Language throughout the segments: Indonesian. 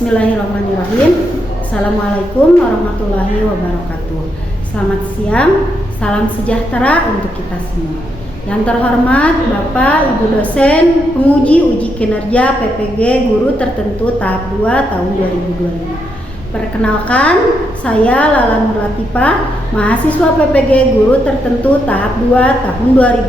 Bismillahirrahmanirrahim. Assalamualaikum warahmatullahi wabarakatuh. Selamat siang, salam sejahtera untuk kita semua. Yang terhormat Bapak Ibu dosen penguji uji kinerja PPG guru tertentu tahap 2 tahun 2025. Perkenalkan, saya Lala Nur Latifah, mahasiswa PPG guru tertentu tahap 2 tahun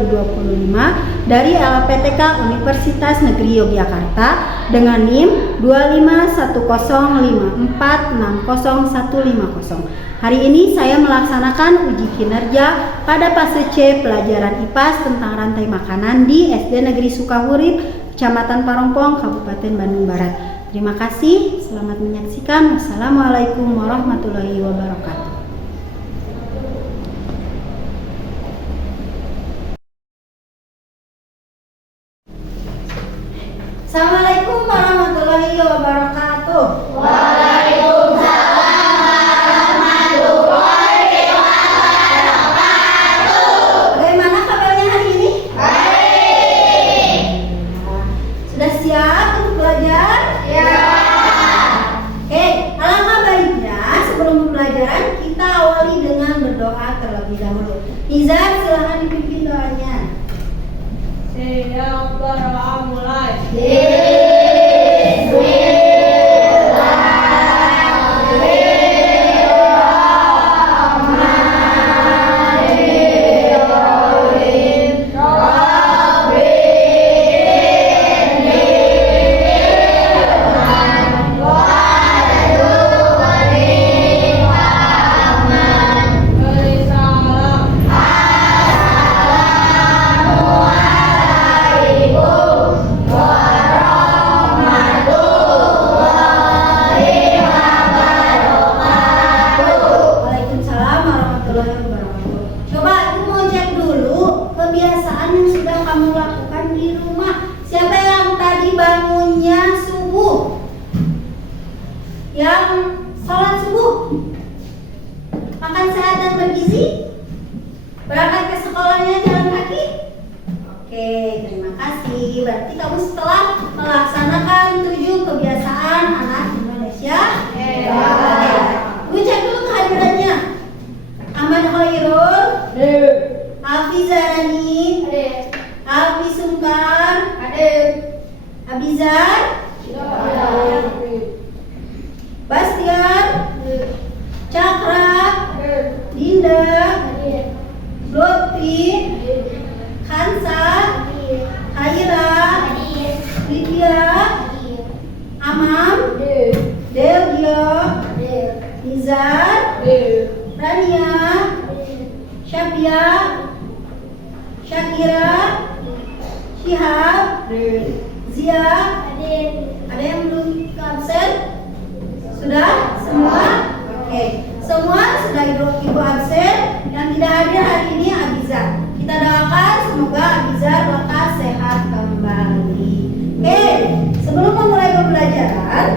2025 dari LPTK Universitas Negeri Yogyakarta dengan NIM 25105460150. Hari ini saya melaksanakan uji kinerja pada fase C pelajaran IPAS tentang rantai makanan di SD Negeri Sukahurip, Kecamatan Parongpong, Kabupaten Bandung Barat. Terima kasih, selamat menyaksikan. Wassalamualaikum warahmatullahi wabarakatuh. Assalamualaikum warahmatullahi wabarakatuh. Waalaikumsalam warahmatullahi wabarakatuh. Bagaimana kabarnya hari ini? Baik. Sudah siap untuk belajar? Ya. Oke, alangkah baiknya sebelum pembelajaran kita awali dengan berdoa terlebih dahulu. Nizar, silahkan dipimpin doanya. Yang mulai. Waalaikumsalam warahmatullahi wabarakatuh. Coba ibu mau cek dulu kebiasaan yang sudah kamu lakukan di rumah. Siapa yang tadi bangunnya subuh? Yang sholat subuh? Makan sehat dan bergizi? Berangkat ke sekolahnya jalan kaki? Oke, terima kasih. Berarti kamu setelah melaksanakan 7 kebiasaan anak Indonesia. Ibu cek dulu kehadirannya. Ahmad Khairul, Hafizani, Alfi Sungkar, Abizar, Bastian, Cakra, Dinda, Lutfi, Kansa, Khaira, Lydia, Amam, Delgio, Nizar, Rania, Syabia, Syakira, Syihab, Zia. Ada yang belum absen? Sudah? Semua? Oke. Semua sudah ibu absen. Yang tidak hadir hari ini Abizar. Kita doakan semoga Abizar lekas sehat kembali. Oke. Sebelum memulai pembelajaran,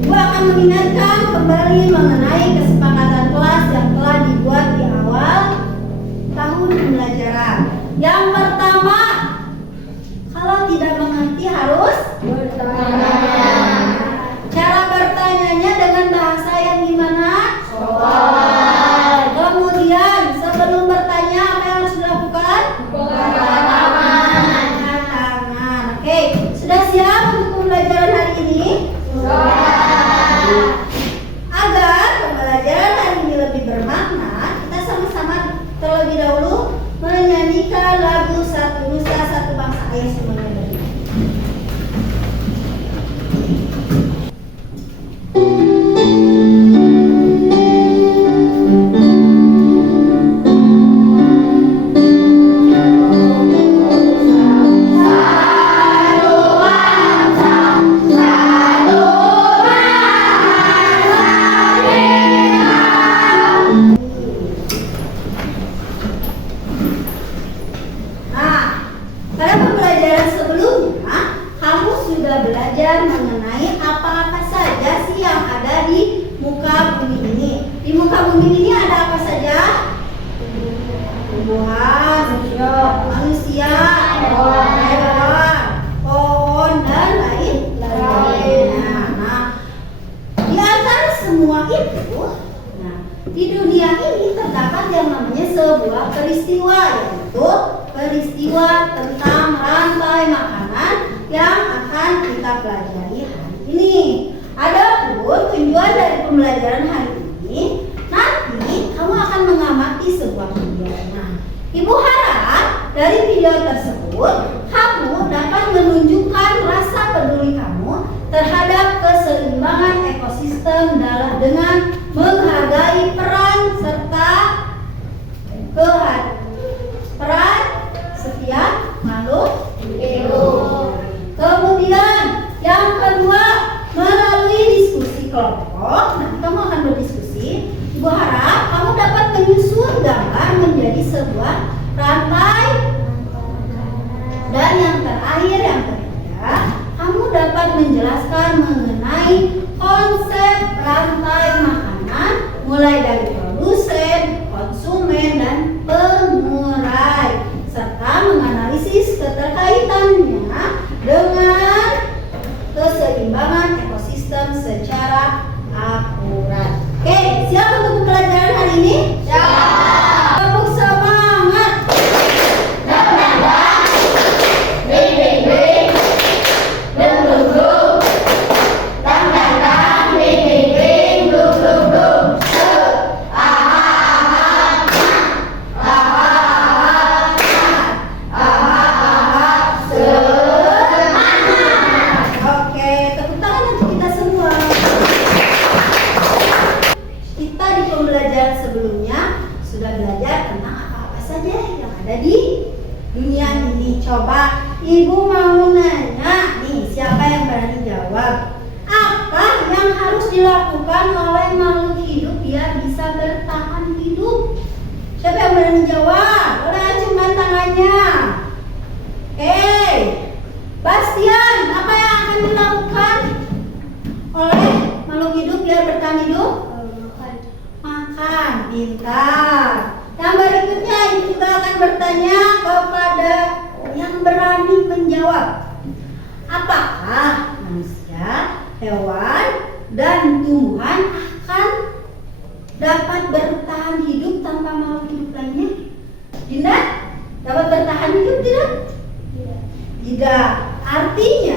Ibu akan mengingatkan kembali mengenai kesepakatan kelas yang telah dibuat di awal tahun pembelajaran. Yang pertama, kalau tidak mengerti harus bertanya. Cara bertanyanya dengan bahasa yang gimana? Soal. Kemudian sebelum bertanya apa yang harus dilakukan? Angkat tangan. Oke, sudah siap untuk pembelajaran hari ini? Agar pembelajaran hari ini lebih bermakna, kita sama-sama terlebih dahulu menyanyikan lagu Satu Nusa Satu Bangsa. Ayo semuanya bernyanyi. Nah, pada pembelajaran sebelumnya, kamu sudah belajar mengenai apa-apa saja sih yang ada di muka bumi ini. Di muka bumi ini ada apa saja? Tumbuhan, manusia, hewan, pohon, dan lain-lainnya. Nah, semua itu, nah di dunia ini terdapat yang namanya sebuah peristiwa, yaitu peristiwa tentang rantai makanan yang akan kita pelajari hari ini. Adapun tujuan dari pembelajaran hari ini, nanti kamu akan mengamati sebuah video. Nah, Ibu harap dari video tersebut kamu dapat menunjukkan rasa peduli kamu terhadap keseimbangan ekosistem dengan menghargai peran serta peran setiap makhluk hidup. Kemudian yang kedua, melalui diskusi kelompok, nanti kamu akan berdiskusi. Ibu harap kamu dapat menyusun gambar menjadi sebuah rantai. Dan yang terakhir, yang ketiga, kamu dapat menjelaskan mengenai konsep rantai makanan, mulai dari produsen, konsumen, dan pengurai, serta menganalisis keterkaitannya dengan keseimbangan ekosistem secara akurat. Oke, siap untuk pelajaran hari ini? Siap. Tepuk semangat. Oke, tepuk tangan untuk kita semua. Kita di pembelajaran sebelumnya sudah belajar tentang apa-apa saja yang ada di dunia ini. Coba Ibu mau nanya nih, siapa yang berani jawab? Apa yang harus dilakukan oleh makhluk hidup biar bisa bertahan hidup? Siapa yang berani jawab? Boleh acungkan tangannya. Bastian, apa yang akan dilakukan oleh makhluk hidup biar bertahan hidup? Makan, pintar. Yang berikutnya Ibu juga akan bertanya kepada yang berani menjawab. Apakah manusia, hewan, dan tumbuhan akan dapat bertahan hidup tanpa makhluk hidup lainnya? Dinda, dapat bertahan hidup tidak? Tidak. Artinya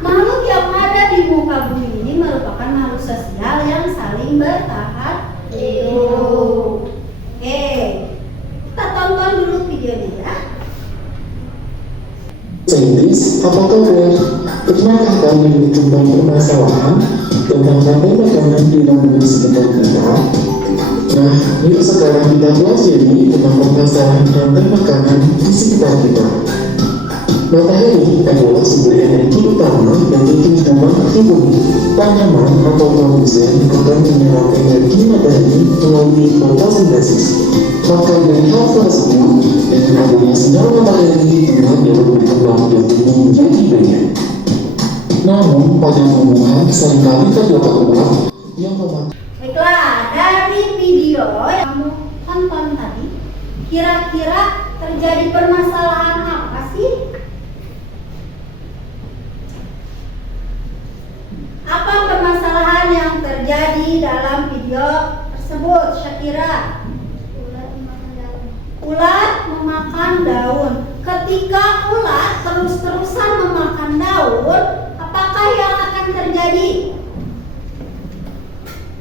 makhluk yang ada di muka bumi ini merupakan makhluk sosial yang saling bertahan hidup. Oke, kita tonton dulu videonya ya. Saintis, apa kabar? Pernahkah kamu tentang permasalahan tentang rantai makanan di lingkungan sekitar kita? Nah, yuk sekarang kita pelajari tentang permasalahan rantai makanan di sekitar kita. Matahari adalah sumber energi utama dari kehidupan di bumi. Tanaman atau produsen akan menyerap energi matahari melalui fotosintesis. Maka dari hal tersebut, dengan adanya sinar matahari tumbuhan dapat berkembang dan tumbuh menjadi banyak. Namun, pada tumbuhan seringkali terdapat ulat yang memakan. Baiklah, dari video yang kamu tonton tadi, kira-kira terjadi permasalahan apa sih? Apa permasalahan yang terjadi dalam video tersebut, Syakira? Ulat memakan daun. Ketika ulat terus-terusan memakan daun, apakah yang akan terjadi?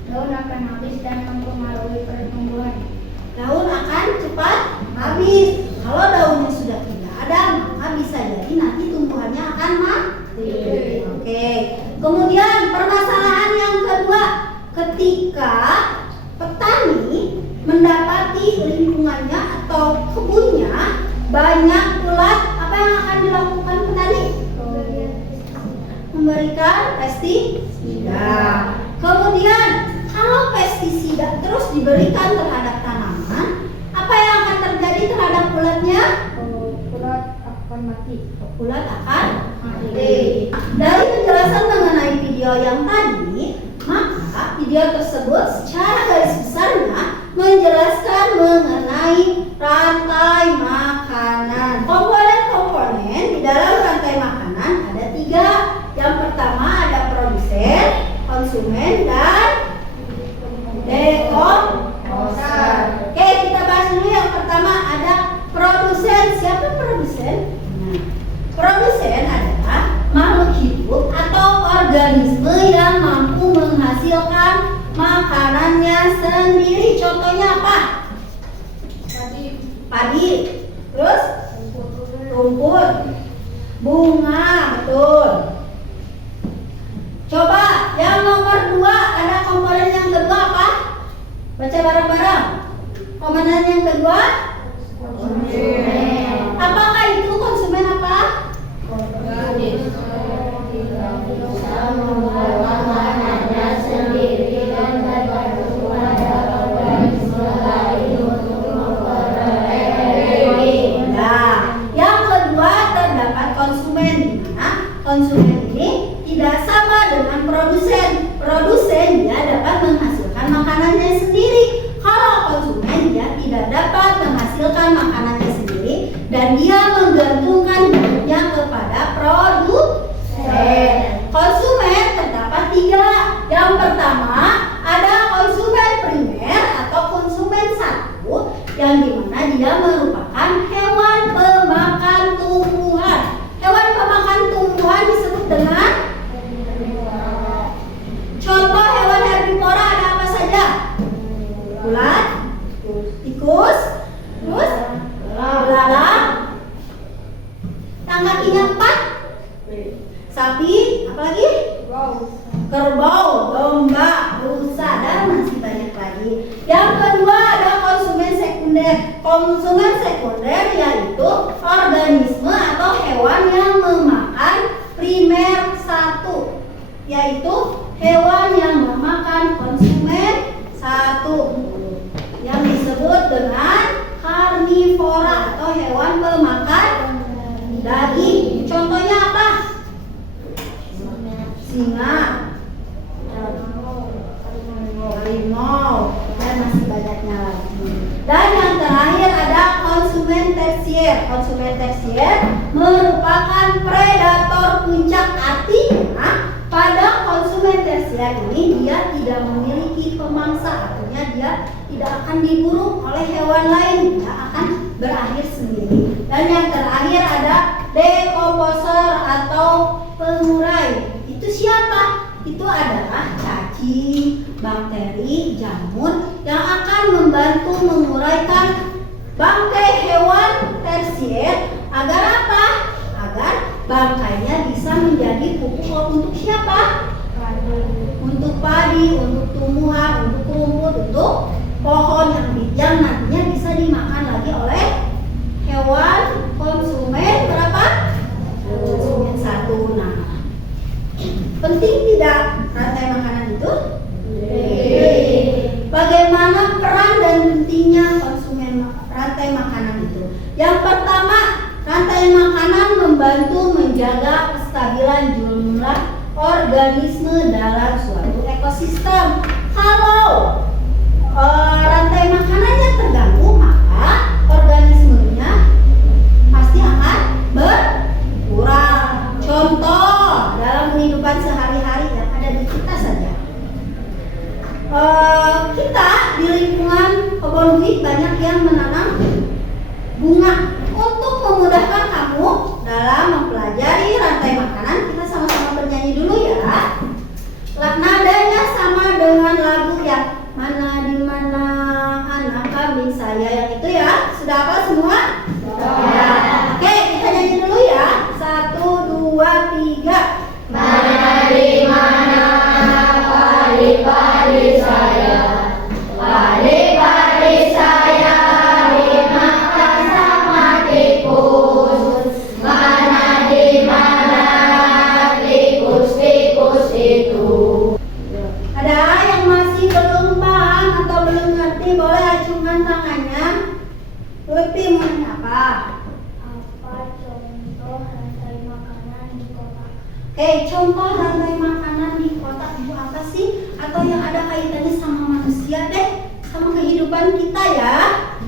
Daun akan habis dan mempengaruhi pertumbuhan. Daun akan cepat habis. Kalau daunnya sudah tidak ada, maka bisa jadi nanti tumbuhannya akan mati. Oke. Kemudian permasalahan yang kedua, ketika petani mendapati lingkungannya atau kebunnya banyak ulat, apa yang akan dilakukan petani? Memberikan pestisida. Kemudian kalau pestisida terus diberikan terhadap tanaman, apa yang akan terjadi terhadap ulatnya? Ulat akan mati. Ulat akan mati. Dari penjelasan mengenai video yang tadi, maka video tersebut secara garis besarnya menjelaskan mengenai rantai makanan. Komponen-komponen di dalam rantai makanan ada 3. Yang pertama ada produsen, konsumen, dan organisme yang mampu menghasilkan makanannya sendiri. Contohnya apa? Padi. Terus? Rumput. Bunga, betul. Coba yang nomor 2, ada komponen yang kedua apa? Baca bareng-bareng. Komponen yang kedua? Apakah itu konsumen apa? Konsumen ini tidak sama dengan produsen. Produsen dia dapat menghasilkan makanannya sendiri. Kalau konsumen dia tidak dapat menghasilkan makanannya sendiri dan dia menggantungkan hidupnya kepada produsen. Konsumen terdapat 3. Yang pertama ada konsumen primer atau konsumen satu, yang dimana dia merupakan hewan pemakan tumbuhan. Hewan pemakan tumbuhan disebut dengan contoh hewan herbivora ada apa saja? Ulat, tikus, terus belalang, yang kakinya 4, sapi, apa lagi? Kerbau, domba, rusa, dan masih banyak lagi. Yang kedua ada konsumen sekunder. Konsumen sekunder yaitu organisme atau hewan yang memakan primer satu, yaitu hewan yang memakan konsumen satu, yang disebut dengan karnivora atau hewan pemakan daging. Contohnya apa? Singa, harimau, dan masih banyaknya lagi. Dan yang terakhir ada konsumen tersier. Konsumen tersier merupakan predator puncak. Artinya pada konsumen tersier ini dia tidak memiliki pemangsa. Artinya dia tidak akan diburu oleh hewan lain, dia akan berakhir sendiri. Dan yang terakhir ada dekomposer atau pengurai. Itu siapa? Itu adalah cacing, bakteri, jamur yang akan membantu menguraikan bangkai hewan tersier agar apa? Agar bangkainya bisa menjadi pupuk untuk siapa? Untuk padi, untuk tumbuhan, untuk rumput, untuk pohon yang nantinya bisa dimakan lagi oleh hewan konsumen berapa? Konsumen satu. Nah, penting tidak rantai makanan itu? Bagaimana peran dan pentingnya konsumen rantai makanan itu? Yang pertama, rantai makanan membantu menjaga kestabilan jumlah organisme dalam suatu ekosistem. Kalau rantai makanannya terganggu, maka organismenya pasti akan berkurang. Contoh dalam kehidupan sehari-hari yang ada di kita saja. Kita di lingkungan kebun buih banyak yang menanam bunga. Untuk memudahkan kamu dalam mempelajari rantai makanan, kita sama-sama bernyanyi dulu ya. Nadanya sama dengan lagu yang mana di mana anak kambing saya, yang itu ya. Sudah apa semua? Ya. Oke, kita nyanyi dulu ya. 1, 2, 3. Mana di mana padi-padi saya, padi-padi saya dimakan sama tikus. Mana di mana tikus-tikus itu. Ada yang masih belum paham atau belum ngerti, boleh acungkan tangannya. Lutfi mau nanya apa? Apa contoh rantai makanan di kota? Oke, contoh rantai makanan di kota itu apa sih? Atau yang ada kaitannya sama manusia deh, sama kehidupan kita ya.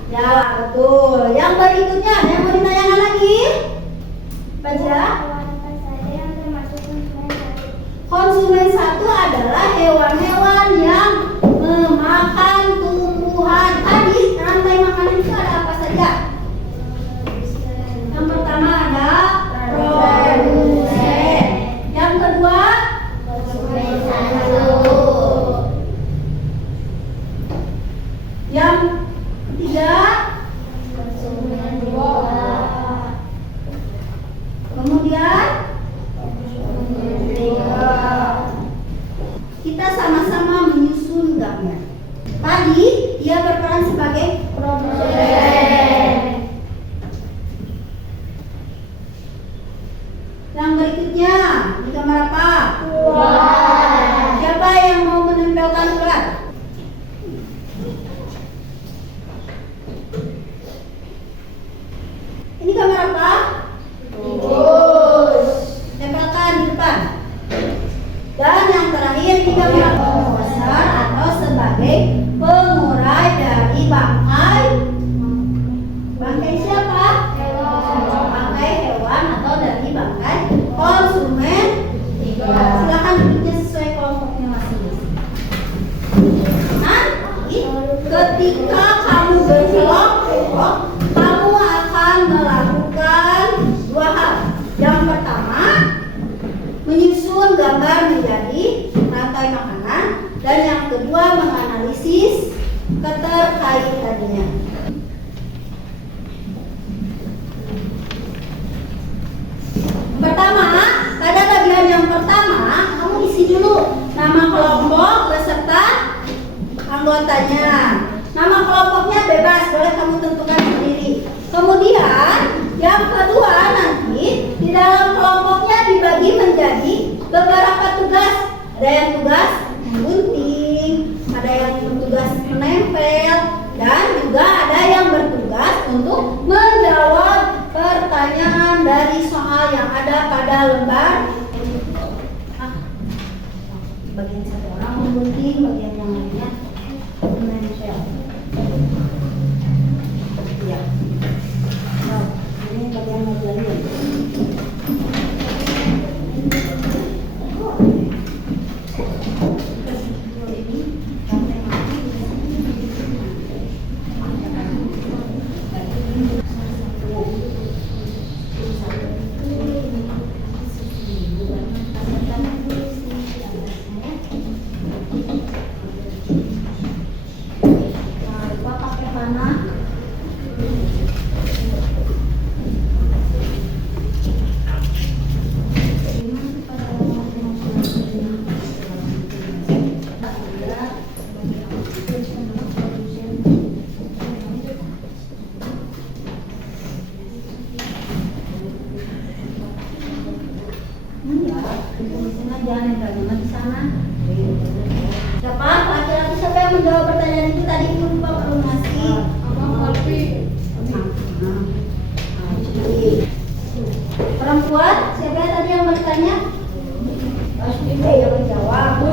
Ya, betul. Yang berikutnya ada yang mau ditanyakan lagi? Baca. Kawan-kawan saya yang termasuk konsumen satu. Konsumen satu adalah hewan-hewan yang memakan tumbuhan. Tadi rantai makanan itu ada apa saja? Yang pertama ada produsen. Yang kedua Adi, dia berperan sebagai produsen. Yang berikutnya, di gambar apa? Siapa yang mau menempelkan ular? Ini gambar apa? Tempelkan di depan. Dan yang terakhir ini gambar komposer atau sebagai pengurai dari bangkai. Bangkai siapa? Bangkai hewan atau dari bangkai konsumen. Silakan duduknya sesuai kelompoknya masing-masing. Nanti ketika kamu berkelompok, kamu akan melakukan dua hal. Yang pertama, menyusun gambar menjadi rantai makanan, dan yang kedua menganalisis keterkaitannya. Pertama, pada bagian yang pertama, kamu isi dulu nama kelompok beserta anggotanya. Nama kelompoknya bebas, boleh kamu tentukan sendiri. Kemudian, yang kedua nanti di dalam kelompoknya dibagi menjadi beberapa tugas. Ada yang tugas menggunting, ada yang bertugas menempel, dan juga ada yang bertugas untuk menjawab pertanyaan dari soal yang ada pada lembar. Bagian satu orang menggunting, bagian yang lainnya menempel. Ya. Nah, ini bagian ngajarin. Jangan nempel di sana. Siapa? Laki-laki siapa yang menjawab pertanyaan itu tadi? Lupa pronasi. Perempuan, siapa tadi yang bertanya? Yang menjawab.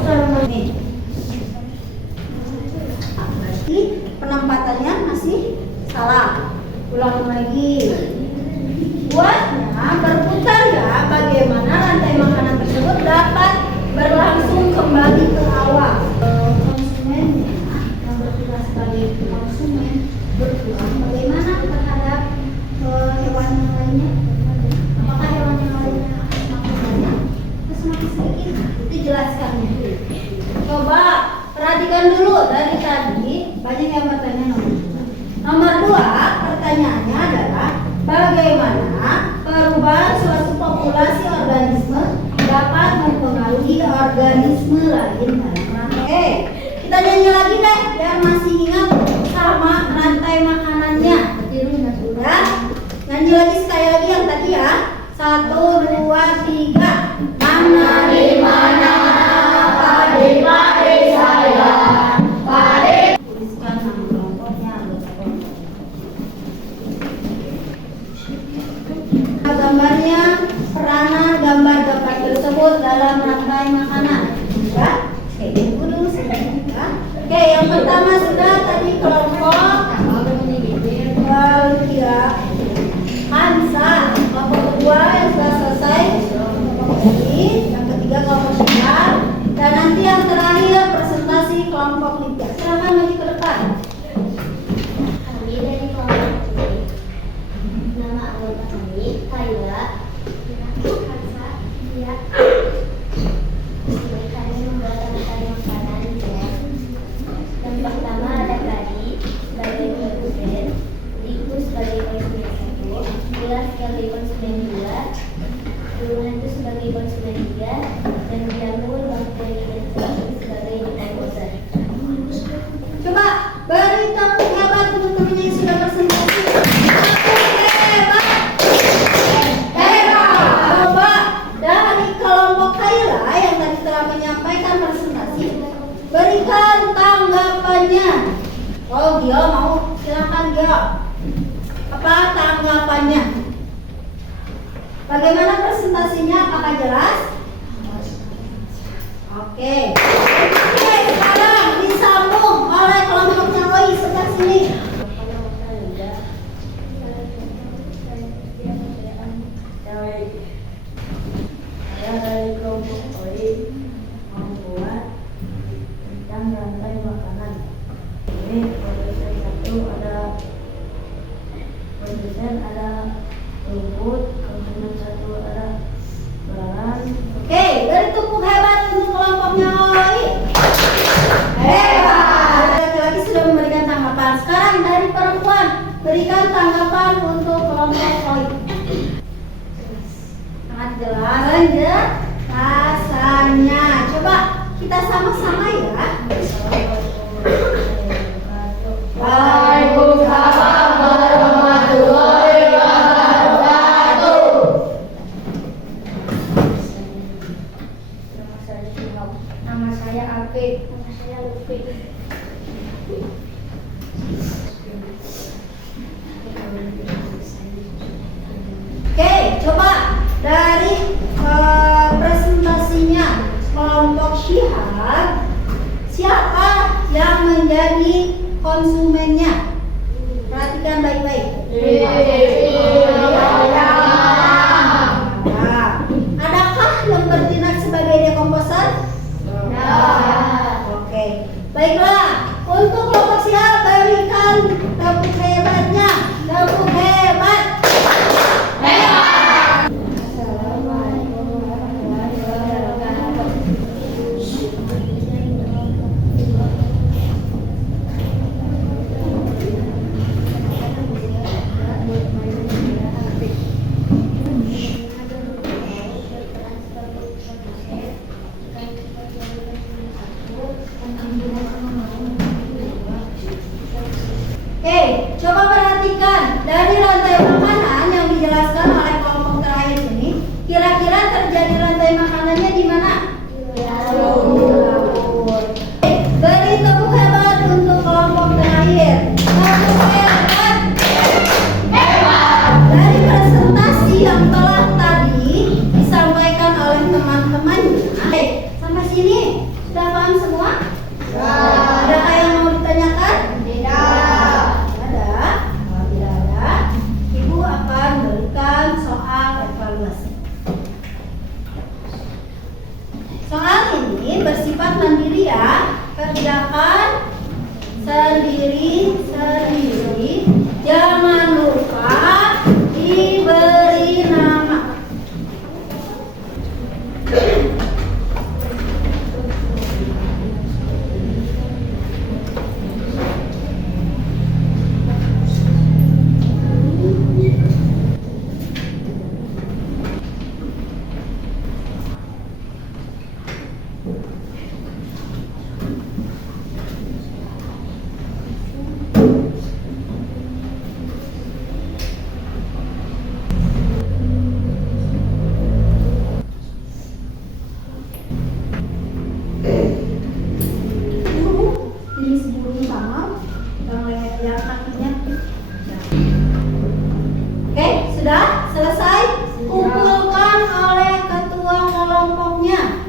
Berarti penempatannya masih salah. Ulang lagi. Buatnya berputar ya, bagaimana rantai makanan tersebut dapat berlangsung kembali ke awal. Konsumennya yang bertugas sebagai konsumen berperan bagaimana terhadap hewan yang lainnya? Apakah hewan yang lainnya semakin banyak atau semakin sedikit? Itu jelaskannya. Coba perhatikan dulu dari tadi banyak yang bertanya nomor 2. Nomor 2 pertanyaannya adalah bagaimana perubahan suatu populasi organisme dapat mempengaruhi organisme lain dalam rantai. Kita nyanyi lagi deh biar masih ingat sama rantai makanannya. Ya, nyanyi lagi sekali lagi yang tadi ya. 1, 2, 3. Mana di mana pade saya. Pade. Tuliskan nama kelompoknya, anggota kelompok. Gambarnya, peranan gambar-gambar tersebut dalam rantai makanan. Ya, kayak gitu dulu ya. Oke, yang pertama sudah tadi kelompok Balkia Hansa. Kelompok kedua yang sudah selesai kelompok ini. Yang ketiga kelompok Syar. Dan nanti yang terakhir presentasi kelompok Libya. Silakan maju ke depan. Kami dari kelompok C. Nama anggota kami Kayla, Hansa, Dia. Kami membuat rantai makanan ya. Yang pertama ada Kadi sebagai produsen, Diku sebagai konsumen 1, Mila sebagai konsumen 2, Luna itu sebagai konsumen 3, dan Jamur Bakteri dan sebagai komposer. menyampaikan presentasi, berikan tanggapannya. Oh, dia mau, silakan dia. Apa tanggapannya? Bagaimana presentasinya? Apakah jelas? Oke. Oke, sekarang disambung oleh kelompoknya Oi sebelah sini. Saya dari kelompok Oi membuat tentang rantai makanan. Ini produsen satu ada rumput, konsumen satu ada belalang. Oke, beri tepuk hebat untuk kelompoknya Oi. Hebat. Laki-laki sudah memberikan tanggapan. Sekarang dari perempuan, berikan tanggapan untuk kelompok Oi. Sangat jelas aja rasanya. Coba kita sama-sama ya. Waalaikumsalam warahmatullahi wabarakatuh. Nama saya Apik. Nama saya Lupi. Oke, coba dari presentasinya kelompok Syihab, siapa yang menjadi konsumennya? Perhatikan baik-baik. Nah, adakah yang bertindak sebagai dekomposer? Oke, baiklah. Untuk kelompok Syihab, berikan tepuk hebatnya. Tepuk hebat. Assalamualaikum warahmatullahi wabarakatuh. Oke, coba perhatikan dari rantai makanan yang dijelaskan oleh kelompok terakhir ini. Kira-kira terjadi rantai makanannya di mana? Di laut. Beri tepuk hebat untuk kelompok terakhir. Tepuk hebat. Dari presentasi yang telah tadi disampaikan oleh teman-temannya. Sampai sini sudah paham semua? Adakah yang mau ditanyakan? Ada. Kalau tidak ada, Ibu akan berikan soal evaluasi. Soal ini bersifat mandiri ya. Kerjakan sendiri-sendiri. Jangan lupa diberi nama. Ini sebelum sama yang kakinya. Oke, sudah selesai. Kumpulkan oleh ketua kelompoknya.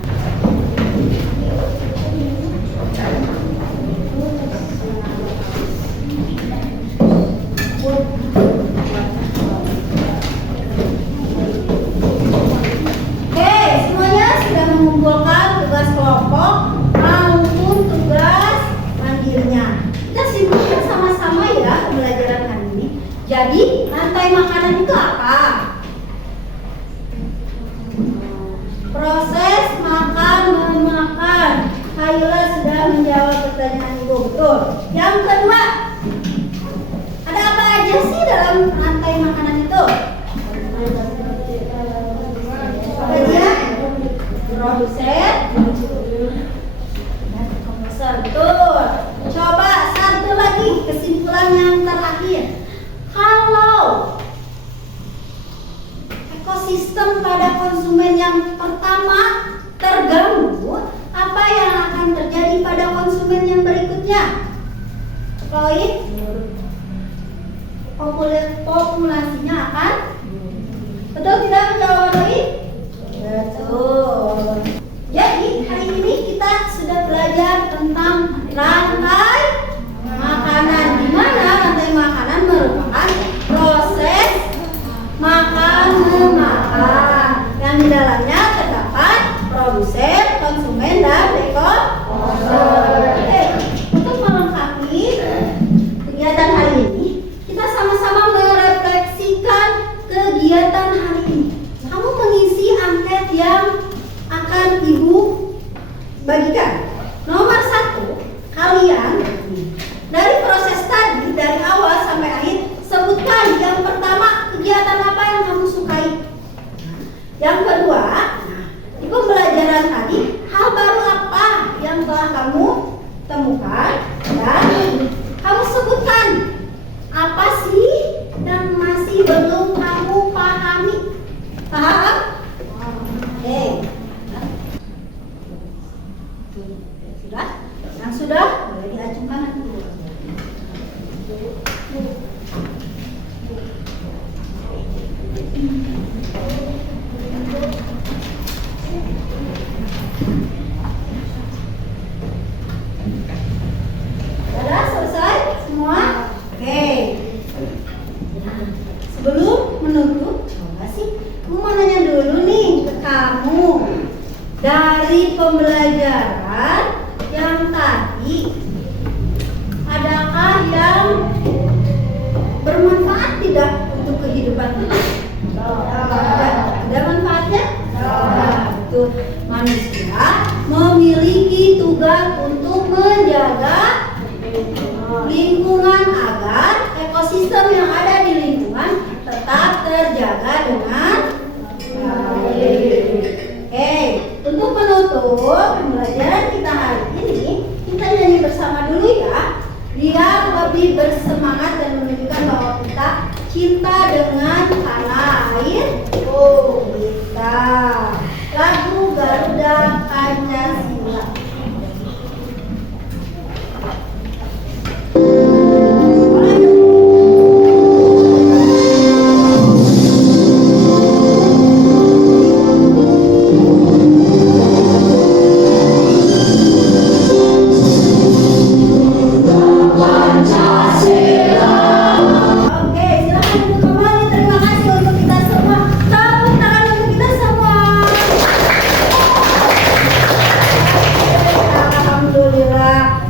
Oke, semuanya sudah mengumpulkan tugas kelompok maupun tugas mandirinya. Kita simpulkan sama-sama ya pembelajaran hari ini. Jadi, rantai makanan itu apa? Proses makan memakan. Kayla sudah menjawab pertanyaan Ibu, betul. Yang kedua, ada apa aja sih dalam rantai makanan itu? Apa dia? Produsen, komposer, betul. Coba satu lagi kesimpulan yang terakhir. Kalau ekosistem pada konsumen yang pertama terganggu, apa konsumen yang berikutnya. Floyd, populasinya akan betul tidak menjawab Floyd? Betul. Jadi hari ini kita sudah belajar tentang rantai makanan, di mana rantai makanan merupakan proses makan memakan yang di dalamnya terdapat produsen, konsumen, dan dekoder. Oke, untuk melengkapi kegiatan hari ini, kita sama-sama merefleksikan kegiatan hari ini. Kamu mengisi angket yang akan Ibu bagikan. Nomor 1, kalian dari proses tadi, dari awal sampai akhir, sebutkan yang pertama kegiatan apa yang kamu sukai. Yang kedua, di pembelajaran tadi, hal baru apa yang telah kamu temukan, dan kamu sebutkan apa sih yang masih belum kamu pahami. Paham? Oke. Sudah? Yang sudah boleh diajukan nanti. Sudah selesai semua? Oke. Sebelum menutup, coba sih aku mau nanya dulu nih ke kamu. Dari pembelajaran yang tadi, adakah yang bermanfaat tidak untuk kehidupan kita? Ada manfaatnya? Itu manusia memiliki tugas untuk menjaga lingkungan agar ekosistem yang ada di lingkungan tetap terjaga dengan baik. Oke, untuk menutup pembelajaran kita hari ini, kita nyanyi bersama dulu ya, biar lebih bersemangat dan menunjukkan bahwa kita cinta dengan tanah air kita. Lagu Garuda Pancasila.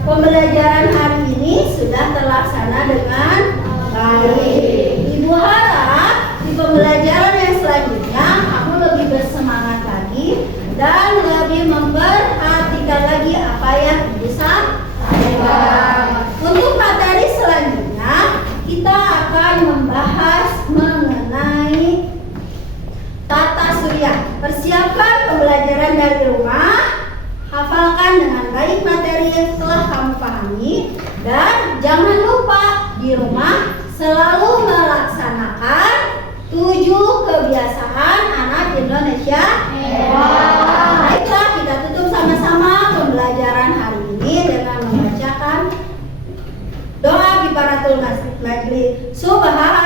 Pembelajaran hari ini sudah terlaksana dengan baik. Ibu harap di pembelajaran yang selanjutnya kamu lebih bersemangat lagi dan lebih memperhatikan lagi apa yang Ibu sampaikan. Untuk materi selanjutnya kita akan membahas mengenai tata surya. Persiapkan pembelajaran dari rumah. Hafalkan dengan baik materi yang telah kamu pahami, dan jangan lupa di rumah selalu melaksanakan 7 kebiasaan anak Indonesia. Baiklah, kita tutup sama-sama pembelajaran hari ini dengan membacakan doa kifaratul majlis. Subhanallah.